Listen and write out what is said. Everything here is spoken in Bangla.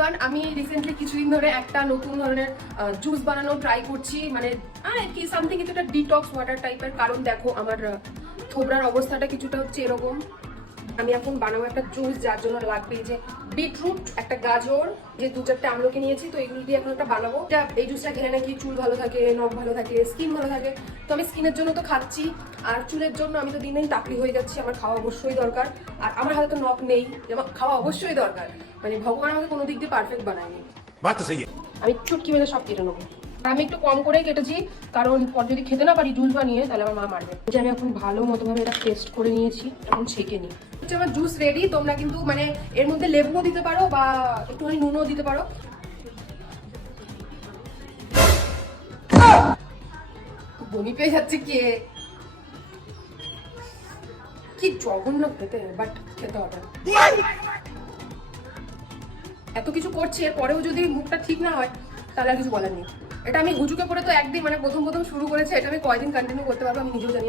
এভরিওয়ান, আমি রিসেন্টলি কিছুদিন ধরে একটা নতুন ধরনের জুস বানানো ট্রাই করছি, মানে কি সামথিং কিছুটা ডিটক্স ওয়াটার টাইপের। কারণ দেখো আমার থোবরার অবস্থাটা কিছুটা হচ্ছে এরকম। আমি এখন বানাবো একটা জুস, যার জন্য লাগবে যে বিটরুট, একটা গাজর, যে 2-4টে আমলকি নিয়েছি। তো এগুলো দিয়ে এখন একটা বানাবো। এই জুসটা খেলে নাকি চুল ভালো থাকে, নখ ভালো থাকে, স্কিন ভালো থাকে। তো আমি স্কিনের জন্য তো খাচ্ছি, আর চুলের জন্য আমি তো দিন দিন টাকলি হয়ে যাচ্ছি, আমার খাওয়া অবশ্যই দরকার। আর আমার হাতে তো নখ নেই, আমার খাওয়া অবশ্যই দরকার। মানে ভগবান আমাকে কোনো দিক দিয়ে পারফেক্ট বানায়নি। আমি চুটকি মেরে সব কেটে নেবো। আমি একটু কম করেই কেটেছি, কারণ পর যদি খেতে না পারি জুস বানিয়ে, তাহলে আমার মা মারবে। যে আমি এখন ভালো মতো ভাবে এটা টেস্ট করে নিয়েছি, এখন ছেঁকে নিই। আমার জুস রেডি। তোমরা কিন্তু মানে এর মধ্যে লেবুও দিতে পারো বা একটুখানি নুনও দিতে পারো। বমি পেয়ে যাচ্ছে কি জঘন্য খেতে, বাট খেতে হবে। এত কিছু করছি, এর পরেও যদি মুখটা ঠিক না হয় তাহলে আর কিছু বলার নেই। এটা আমি হুজুকে পড়ে তো একদিন, মানে প্রথম শুরু করেছে, এটা আমি কয়দিন কন্টিনিউ করতে পারবো আমি নিজেও জানি না।